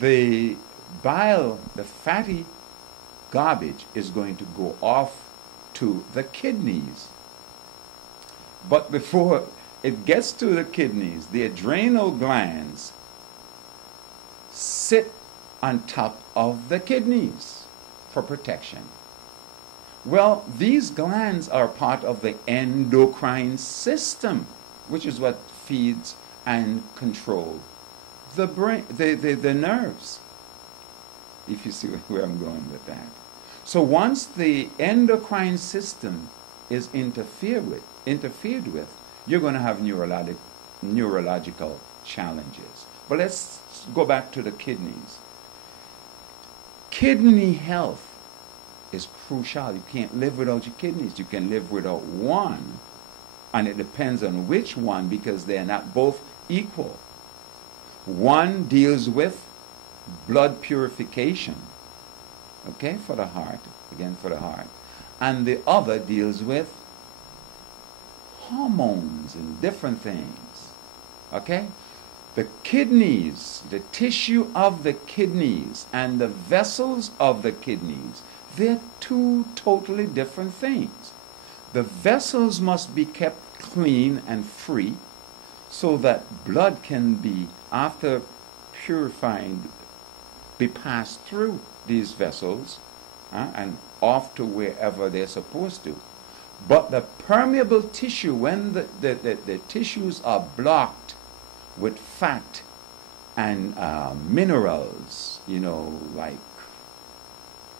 The bile, the fatty garbage is going to go off to the kidneys. But before it gets to the kidneys, the adrenal glands sit on top of the kidneys for protection. Well, these glands are part of the endocrine system, which is what feeds and controls the brain, the nerves, if you see where I'm going with that. So once the endocrine system is interfered with, you're going to have neurological challenges. But let's go back to the kidneys. Kidney health is crucial. You can't live without your kidneys. You can live without one, and it depends on which one, because they're not both equal. One deals with blood purification, okay, for the heart, again for the heart, and the other deals with hormones and different things, okay? The kidneys, the tissue of the kidneys and the vessels of the kidneys, they're two totally different things. The vessels must be kept clean and free so that blood can be, after purifying, be passed through these vessels and off to wherever they're supposed to. But the permeable tissue, when the tissues are blocked with fat and minerals, you know, like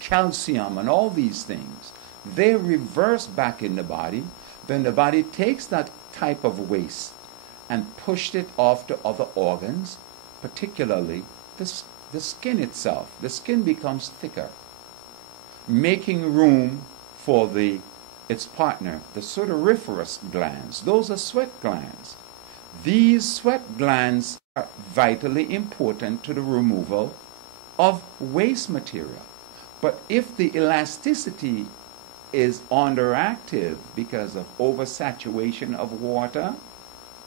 calcium and all these things, they reverse back in the body. Then the body takes that type of waste and pushed it off to other organs, particularly the skin itself. The skin becomes thicker, making room for its partner, the sudoriferous glands. Those are sweat glands. These sweat glands are vitally important to the removal of waste material. But if the elasticity is underactive because of oversaturation of water,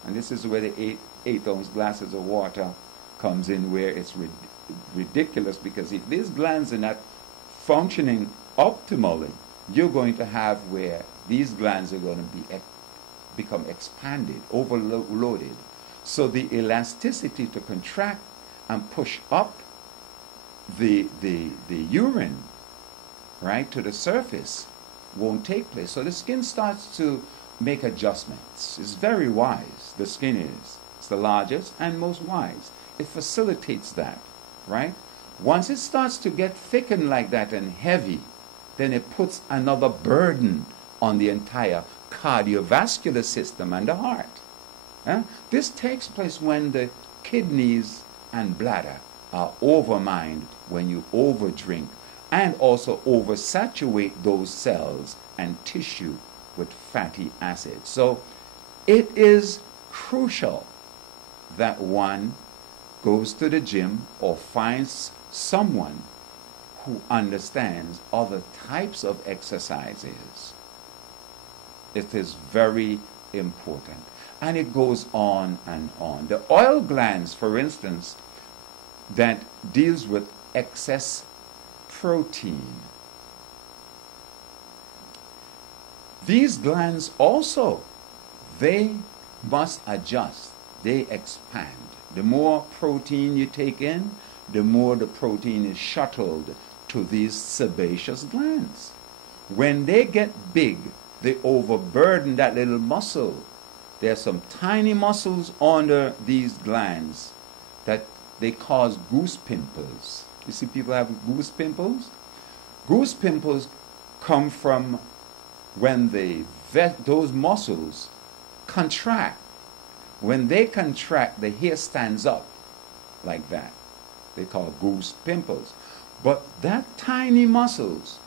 and this is where the 8-ounce glasses of water comes in, where it's ridiculous, because if these glands are not functioning optimally, you're going to have where these glands are going to become expanded, overloaded. So the elasticity to contract and push up the urine, right, to the surface won't take place. So the skin starts to make adjustments. It's very wise, the skin is. It's the largest and most wise. It facilitates that, right? Once it starts to get thickened like that and heavy, then it puts another burden on the entire cardiovascular system and the heart. This takes place when the kidneys and bladder are overmined, when you overdrink, and also oversaturate those cells and tissue with fatty acids. So it is crucial that one goes to the gym or finds someone who understands other types of exercises. It is very important. And it goes on and on. The oil glands, for instance, that deals with excess protein. These glands also, they must adjust. They expand. The more protein you take in, the more the protein is shuttled to these sebaceous glands. When they get big, they overburden that little muscle. There are some tiny muscles under these glands that they cause goose pimples. You see people have goose pimples? Goose pimples come from when those muscles contract. When they contract, the hair stands up like that. They call goose pimples. But that tiny muscles,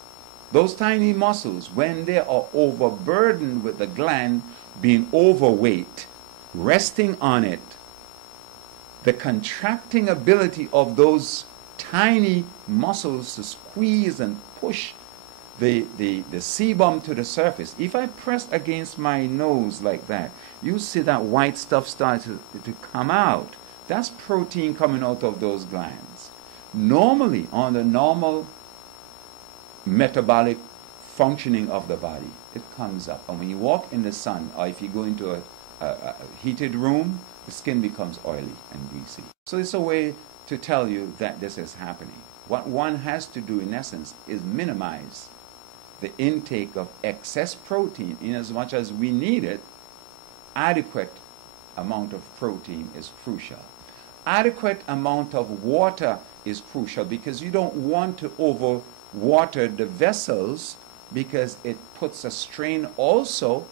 those tiny muscles, when they are overburdened with the gland being overweight, resting on it, the contracting ability of those tiny muscles to squeeze and push the sebum to the surface. If I press against my nose like that, you see that white stuff start to come out. That's protein coming out of those glands. Normally, on the normal metabolic functioning of the body, it comes up. And when you walk in the sun, or if you go into a heated room, the skin becomes oily and greasy. So it's a way to tell you that this is happening. What one has to do, in essence, is minimize the intake of excess protein. In as much as we need it, adequate amount of protein is crucial. Adequate amount of water is crucial, because you don't want to overwater the vessels, because it puts a strain also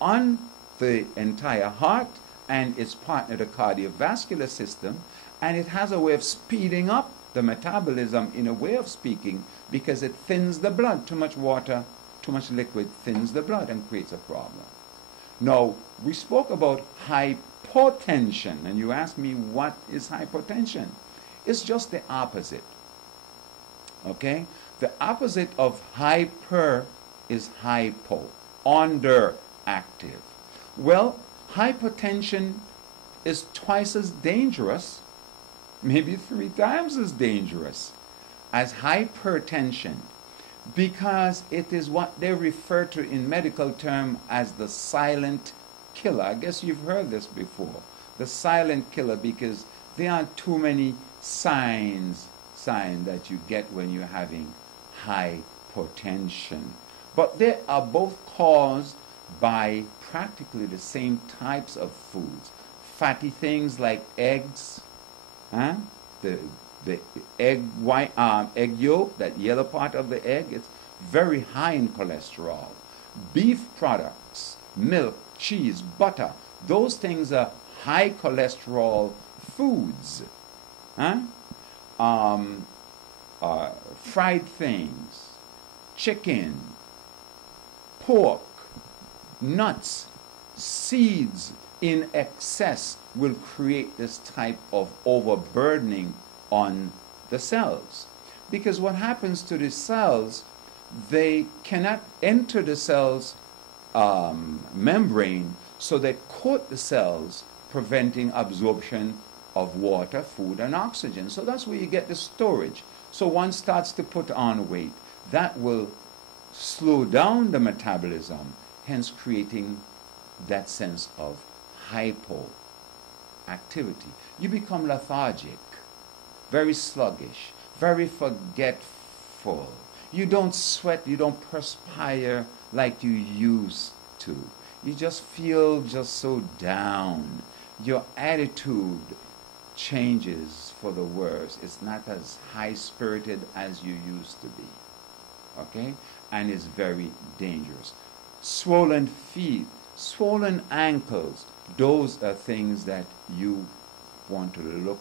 on the entire heart and its partner, the cardiovascular system, and it has a way of speeding up the metabolism, in a way of speaking, because it thins the blood. Too much water, too much liquid thins the blood and creates a problem. Now, we spoke about hypotension, and you asked me what is hypotension. It's just the opposite. Okay? The opposite of hyper is hypo, underactive. Well, hypotension is twice as dangerous, maybe 3 times as dangerous as hypertension, because it is what they refer to in medical term as the silent killer. I guess you've heard this before. The silent killer, because there aren't too many signs that you get when you're having hypotension. But they are both caused by practically the same types of foods. Fatty things like eggs, the egg white, egg yolk, that yellow part of the egg, it's very high in cholesterol. Beef products, milk, cheese, butter, those things are high cholesterol foods. Fried things, chicken, pork, nuts, seeds in excess will create this type of overburdening on the cells. Because what happens to the cells, they cannot enter the cell's membrane, so they coat the cells, preventing absorption of water, food, and oxygen. So that's where you get the storage. So one starts to put on weight. That will slow down the metabolism, hence creating that sense of hypoactivity. You become lethargic, very sluggish, very forgetful. You don't sweat, you don't perspire like you used to. You just feel just so down. Your attitude changes for the worse. It's not as high-spirited as you used to be. Okay? And it's very dangerous. Swollen feet, swollen ankles, those are things that you want to look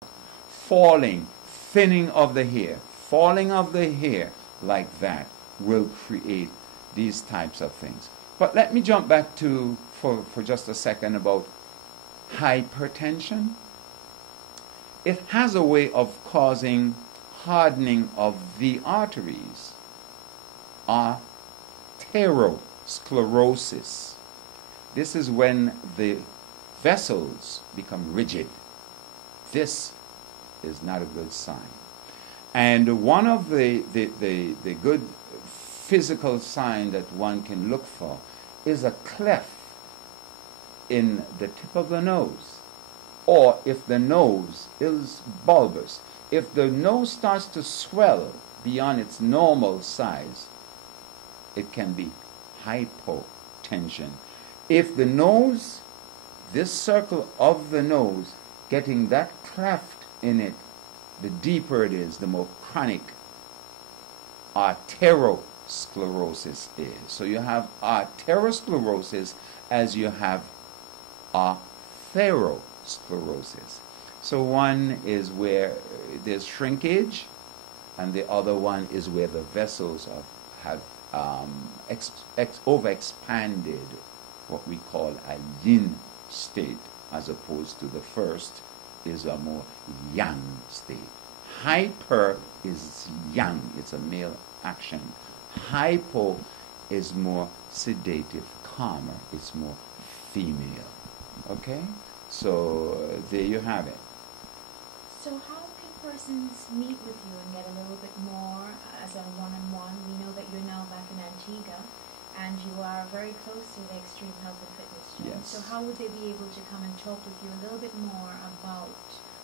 for. Falling, thinning of the hair, falling of the hair like that will create these types of things. But let me jump back to, for just a second, about hypertension. It has a way of causing hardening of the arteries, atherosclerosis. This is when the vessels become rigid. This is not a good sign. And one of the good physical sign that one can look for is a cleft in the tip of the nose, or if the nose is bulbous. If the nose starts to swell beyond its normal size, it can be hypotension. If the nose, this circle of the nose, getting that cleft in it, the deeper it is, the more chronic atherosclerosis is. So you have atherosclerosis as you have atherosclerosis. So one is where there's shrinkage, and the other one is where the vessels have overexpanded, what we call a yin state, as opposed to the first is a more yang state. Hyper is yang, it's a male action. Hypo is more sedative, calmer, it's more female. Okay? So there you have it. So how can persons meet with you and get a little bit more as a one-on-one? We know that you're now back in Antigua and you are very close to the Extreme Health and Fitness Gym. Yes. So how would they be able to come and talk with you a little bit more about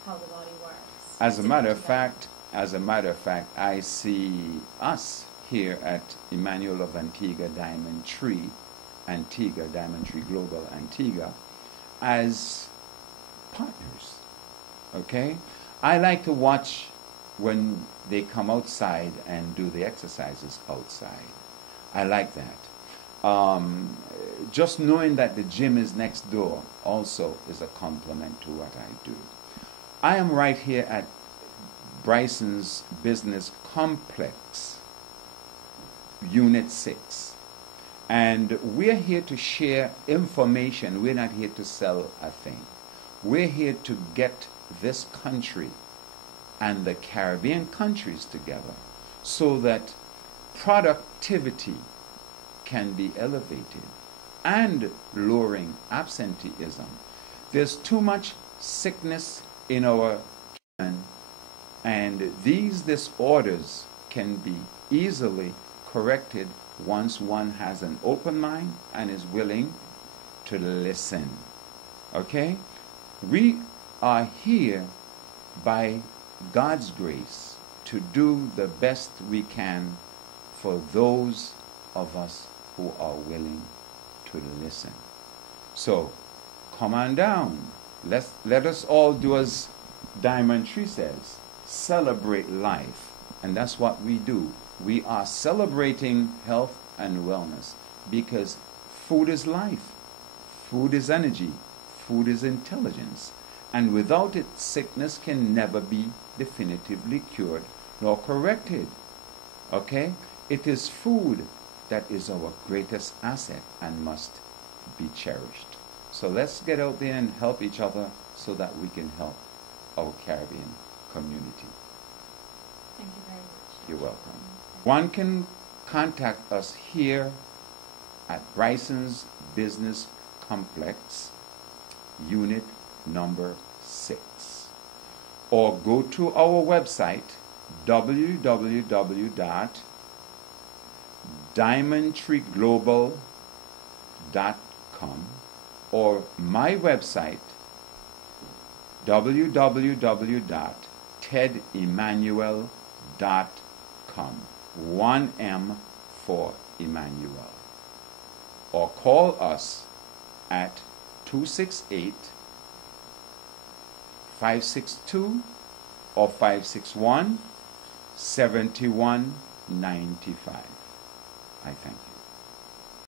how the body works? As a matter of fact, I see us here at Emanuel of Antigua Diamond Tree, Antigua Diamond Tree Global Antigua, as partners. Okay? I like to watch when they come outside and do the exercises outside. I like that. Just knowing that the gym is next door also is a compliment to what I do. I am right here at Bryson's Business Complex, Unit 6. And we're here to share information. We're not here to sell a thing. We're here to get this country and the Caribbean countries together so that productivity can be elevated and lowering absenteeism. There's too much sickness in our human, and these disorders can be easily corrected once one has an open mind and is willing to listen. Okay? We are here by God's grace to do the best we can for those of us who are willing to listen. So, come on down. Let us all do as Diamond Tree says, celebrate life. And that's what we do. We are celebrating health and wellness because food is life, food is energy, food is intelligence. And without it, sickness can never be definitively cured nor corrected. Okay? It is food that is our greatest asset and must be cherished. So let's get out there and help each other so that we can help our Caribbean community. Thank you very much. You're welcome. One can contact us here at Bryson's Business Complex, Unit number 6. Or go to our website, www.diamondtreeglobal.com, or my website, www.tedemanuel.com. 1M for Emmanuel. Or call us at 268-562 or 561-7195. I thank you.